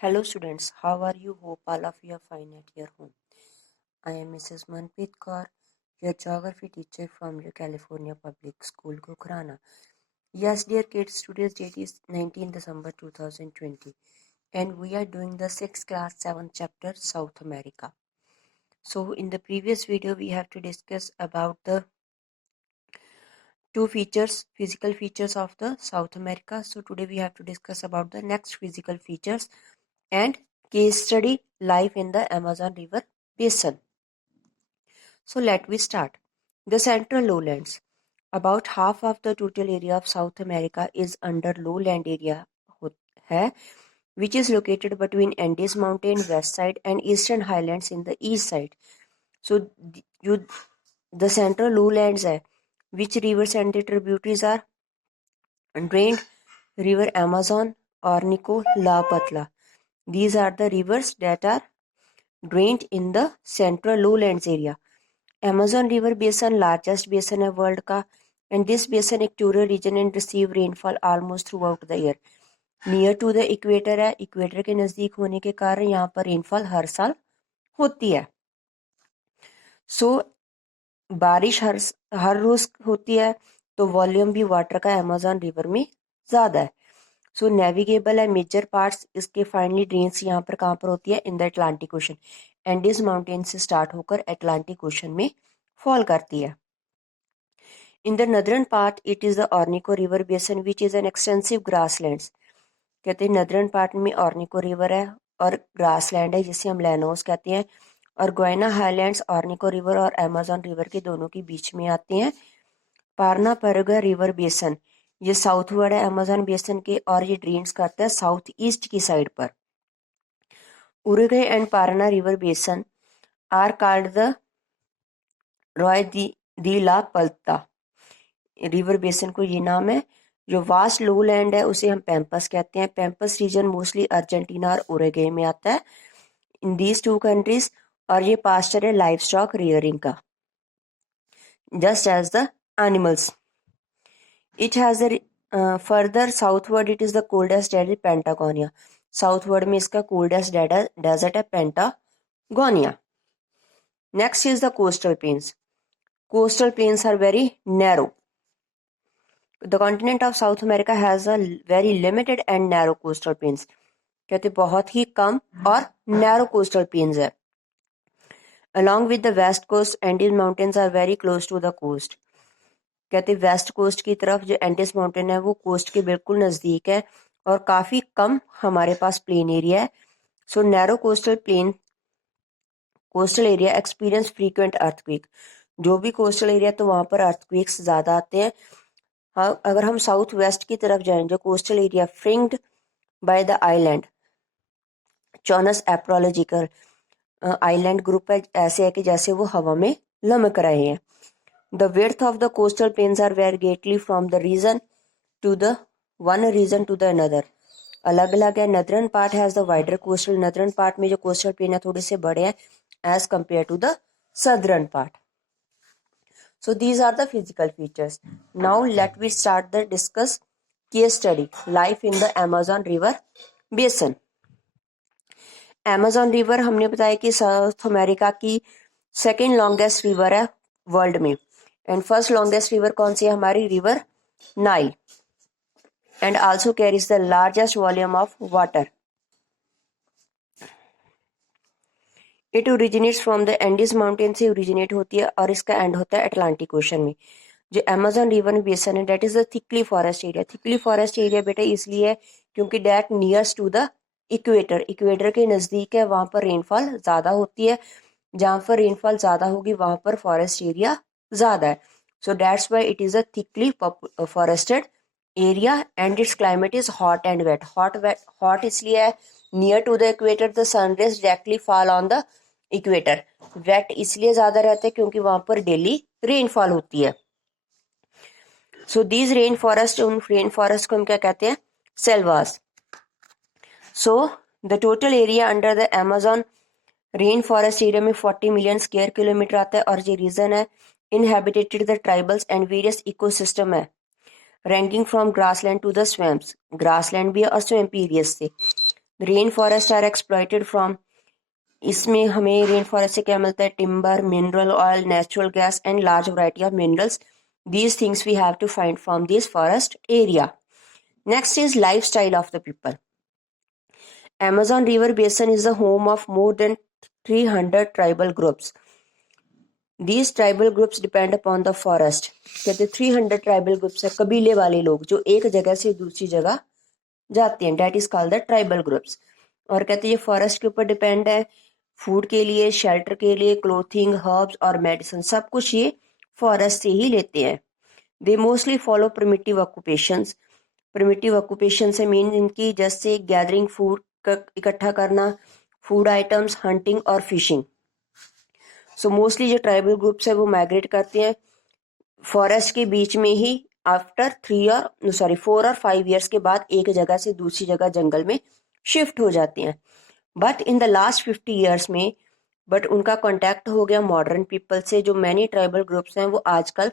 Hello students, how are you? Hope all of you are fine at your home. I am Mrs. Manpreet Kaur, your geography teacher from your California Public School, Gukhrana. Yes, dear kids, today's date is 19 December 2020 and we are doing the 6th class 7th chapter South America. So in the previous video we have to discuss about the physical features of the South America. So today we have to discuss about the next physical features and case study life in the Amazon River Basin. So let me start. The central lowlands. About half of the total area of South America is under lowland area है, which is located between Andes Mountain west side and Eastern Highlands in the east side. So the central lowlands है, which rivers and the tributaries are drained river Amazon, Orinoco, La Patla. These are the rivers that are drained in the central lowlands area. Amazon river basin largest basin है world का and this basin equatorial region and receive rainfall almost throughout the year. Near to the equator है, equator के नज़दीक होने के कारण यहाँ पर रेनफॉल हर साल होती है. सो बारिश हर रोज होती है तो वॉल्यूम भी वाटर का अमेजन रिवर में ज़्यादा है. सो नेविगेबल है. मेजर पार्ट्स इसके फाइनली ड्रेन्स यहाँ पर कहाँ पर होती है in the Atlantic ocean. Andes mountain से स्टार्ट होकर अटलांटिक ओशन में फॉल करती है. In the northern part, it is the Orinoco River Basin, which is an extensive grasslands. कहते हैं नदरन पार्ट में ऑर्निको रिवर है और ग्रासलैंड है जिसे हम लैनोस कहते हैं. और गोयना हाईलैंड्स ऑर्निको रिवर और अमेजन रिवर के दोनों के बीच में आते हैं. पारना परगा रिवर बेसन ये साउथ वर्ड है अमेजन बेसन के और ये ड्रेन्स करता है साउथ ईस्ट की साइड पर. Uruguay and Parana river basin are called the Rio de la Plata. River basin को ये नाम है. जो वास्ट लो लैंड है उसे हम पैम्पस कहते हैं. पैम्पस रीजन मोस्टली अर्जेंटीना और उरुग्वे में आता है इन दीज टू कंट्रीज. और ये पास्चर है लाइव स्टॉक रियरिंग का just as the animals. It has further southward it is the coldest desert Patagonia. Southward में इसका कोल्डेस्ट डेजर्ट है Patagonia. Next is the coastal plains. Coastal plains are very narrow. The continent of South America has a very limited and narrow coastal plains. कहते बहुत ही कम और narrow coastal plains है. Along with the west coast, Andes mountains are very close to the coast. कहते west coast की तरफ जो Andes mountain है वो कोस्ट के बिल्कुल नज़दीक है और काफ़ी कम हमारे पास प्लेन एरिया है. सो narrow coastal area experience frequent earthquake. जो भी कोस्टल एरिया तो वहाँ पर अर्थक्वेक्स ज़्यादा आते हैं. अगर हम साउथ वेस्ट की तरफ जाएं जो coastal area fringed by the island Chonos archipelagical island group है ऐसे है कि जैसे वो हवा में लमक रहे हैं. The width of the coastal plains are vary greatly from the region to the another. अलग अलग है. Northern part has the wider coastal. Northern part में जो कोस्टल प्लेन है थोड़े से बड़े हैं as compared to the southern part. So these are the physical features. Now let me start the discuss case study life in the Amazon River Basin. Amazon River हमने बताया कि साउथ अमेरिका की second longest river है world में and first longest river कौन सी है हमारी river Nile and also carries the largest volume of water. It originates from the Andes mountain से ओरिजिनेट होती है और इसका एंड होता है अटलांटिक ओशन में. जो अमेजन रिवर बेसन है that is the thickly forest area. Thickly forest area बेटा इसलिए है क्योंकि that nears to the equator. Equator के नज़दीक है वहाँ पर रेनफॉल ज़्यादा होती है. जहाँ पर रेनफॉल ज़्यादा होगी वहाँ पर फॉरेस्ट एरिया ज़्यादा है. So that's why it is a thickly forested area and its climate is hot and wet. Hot इसलिए है near to the equator the sun rays directly fall on the equator. Wet इसलिए ज़्यादा रहता है क्योंकि वहाँ पर डेली रेनफॉल होती है. सो दीज रेन फॉरेस्ट उन रेन फॉरेस्ट को हम क्या कहते हैं Selvas. So the total area under the Amazon rain forest area में 40 मिलियन स्क्वायर किलोमीटर आता है और ये रीजन है inhabitated the tribals and various ecosystem है ranging from grassland to the swamps. Grassland भी है और स्वैम्प एरियाज से. Rain forest are exploited from, इसमें हमें रेन फॉरेस्ट से क्या मिलता है? Timber, mineral oil, natural gas and large variety of minerals. These things we have to find from this forest area. Next is lifestyle of the people. Amazon River Basin is the home of more than 300 tribal groups. These tribal groups depend upon the forest. कहते 300 tribal groups है, कबीले वाले लोग जो एक जगह से दूसरी जगह जाते हैं. That is called the tribal groups. और कहते ये फॉरेस्ट के ऊपर डिपेंड है फूड के लिए, शेल्टर के लिए, क्लोथिंग, हर्ब्स और मेडिसिन, सब कुछ ये फॉरेस्ट से ही लेते हैं. They mostly follow primitive occupations. Primitive occupation से मीन इनकी जैसे गैदरिंग फूड इकट्ठा करना, फूड आइटम्स, हंटिंग और फिशिंग. सो मोस्टली जो ट्राइबल ग्रुप्स है वो माइग्रेट करते हैं फॉरेस्ट के बीच में ही आफ्टर 4 और 5 ईयर्स के बाद एक जगह से दूसरी जगह जंगल में शिफ्ट हो जाते हैं. But in the last 50 years में उनका कांटेक्ट हो गया मॉडर्न पीपल से. जो मैनी ट्राइबल ग्रुप्स हैं वो आजकल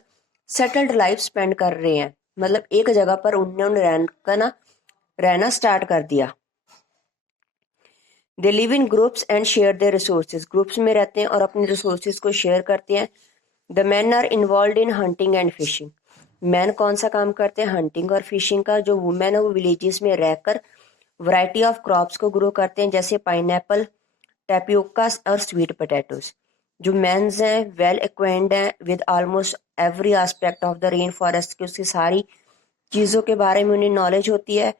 सेटल्ड लाइफ स्पेंड कर रहे हैं, मतलब एक जगह पर उन्होंने रहना स्टार्ट कर दिया. They live in groups and share their resources. Groups में रहते हैं और अपने रिसोर्सेज को शेयर करते हैं. The man are involve in hunting and fishing. Man कौन सा काम करते हैं? हंटिंग और फिशिंग का. जो वुमेन है वो विलेजेस में रहकर वैरायटी ऑफ क्रॉप्स को ग्रो करते हैं जैसे पाइनएप्पल, टैपियोकास और स्वीट पोटैटोज. जो मेंस हैं वेल एक्वेंड हैं with almost every aspect of the rain forest की, उसकी सारी चीज़ों के बारे में उन्हें नॉलेज होती है.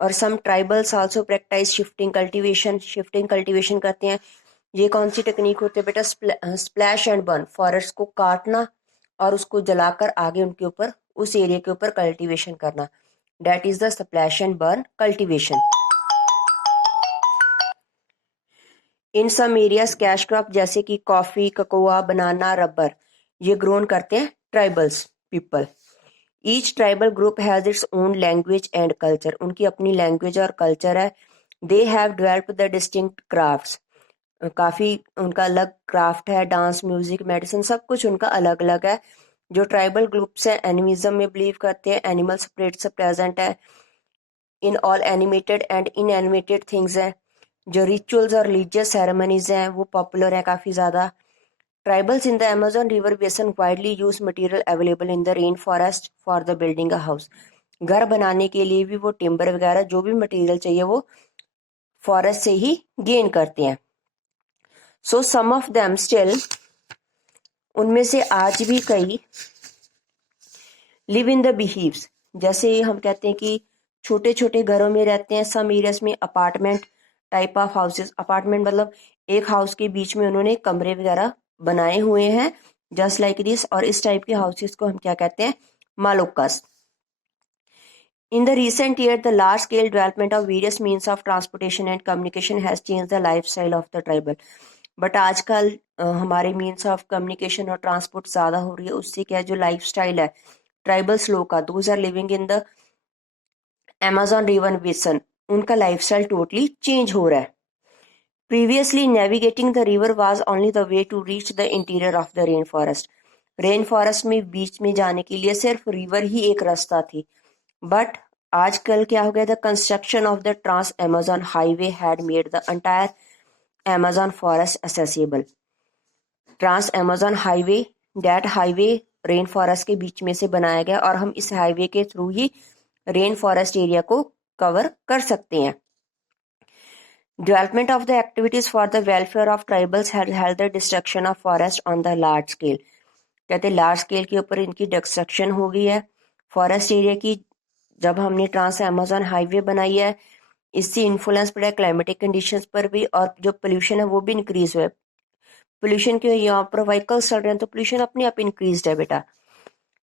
और some tribals also practise shifting cultivation. Shifting cultivation करते हैं. ये कौन सी टेक्निक होती है बेटा? Splash and burn. फॉरेस्ट को काटना और उसको जलाकर आगे उनके ऊपर उस एरिया के ऊपर कल्टीवेशन करना. That is the slash and burn cultivation. In some areas cash crop जैसे कि कॉफी, ककोआ, बनाना, रबर, ये ग्रोन करते हैं tribals people. Each tribal group has its own language and culture. उनकी अपनी लैंग्वेज और कल्चर है. They have developed the distinct crafts. काफ़ी उनका अलग क्राफ्ट है. डांस, म्यूजिक, मेडिसिन, सब कुछ उनका अलग अलग है. जो ट्राइबल ग्रुप्स हैं एनिमिज्म में बिलीव करते हैं. एनिमल स्पिरिट्स प्रेजेंट है in all animated and inanimated things हैं. जो रिचुअल्स और रिलीजियस सेरेमनीज हैं वो पॉपुलर हैं काफ़ी ज़्यादा. Tribals in the Amazon River Basin widely use material available in the rainforest for the building a house. घर बनाने के लिए भी वो टिम्बर वगैरह जो भी मटेरियल चाहिए वो फॉरेस्ट से ही गेन करते हैं. सो सम ऑफ देम स्टिल, उनमें से आज भी कई लिव इन द बीहीव्स. जैसे हम कहते हैं कि छोटे छोटे घरों में रहते हैं. सम एरियाज में apartment type of houses. Apartment मतलब एक हाउस के बीच में उन्होंने कमरे वगैरह बनाए हुए हैं जस्ट लाइक दिस. और इस टाइप के हाउसेस को हम क्या कहते हैं? मालोकास. In the recent year, the large-scale development of various means of transportation and communication has changed the lifestyle of the tribal. But आजकल हमारे मीन्स ऑफ कम्युनिकेशन और ट्रांसपोर्ट ज़्यादा हो रही है. उससे क्या जो लाइफस्टाइल है ट्राइबल्स लोग का, those are living in the Amazon river basin, उनका लाइफस्टाइल टोटली चेंज हो रहा है. Previously, navigating the river was only the way to reach the interior of the rainforest. Rain forest में बीच में जाने के लिए सिर्फ रिवर ही एक रास्ता थी. बट आजकल क्या हो गया? The construction of the trans Amazon highway had made the entire Amazon forest accessible. Trans Amazon highway, that highway rain forest के बीच में से बनाया गया और हम इस हाईवे के थ्रू ही रेन फॉरेस्ट एरिया को कवर कर सकते हैं. Development of the activities for the welfare of tribals had held the destruction of forest on the large scale. कहते हैं लार्ज स्केल के ऊपर इनकी डिस्ट्रक्शन हो गई है फॉरेस्ट एरिया की. जब हमने ट्रांस अमेजॉन हाईवे बनाई है इससे इन्फ्लुएंस पड़ा है क्लाइमेटिक कंडीशंस पर भी. और जो पोल्यूशन है वो भी इंक्रीज हुआ है. पोल्यूशन क्यों? यहाँ पर व्हीकल्स चल रहे हैं तो पोल्यूशन अपने आप इंक्रीज है बेटा.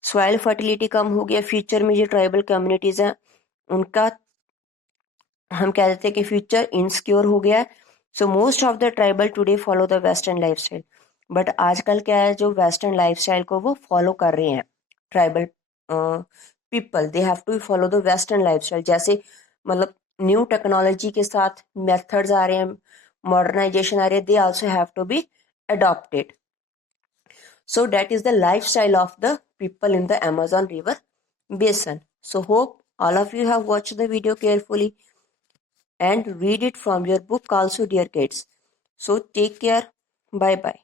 सॉइल फर्टिलिटी कम हो गया. फ्यूचर में जो ट्राइबल कम्युनिटीज हैं उनका हम कह देते हैं कि फ्यूचर इनसिक्योर हो गया है. So most of the tribal today follow the western lifestyle. But आजकल क्या है जो वेस्टर्न लाइफस्टाइल को वो फॉलो कर रहे हैं tribal people. They have to follow the western lifestyle. जैसे मतलब न्यू टेक्नोलॉजी के साथ मेथड्स आ रहे हैं, मॉडर्नाइजेशन आ रही है, they also have to be adopted. So that is the lifestyle of the people in the Amazon River Basin. So hope all of you have watched the video carefully. and read it from your book also, dear kids. So take care. Bye bye.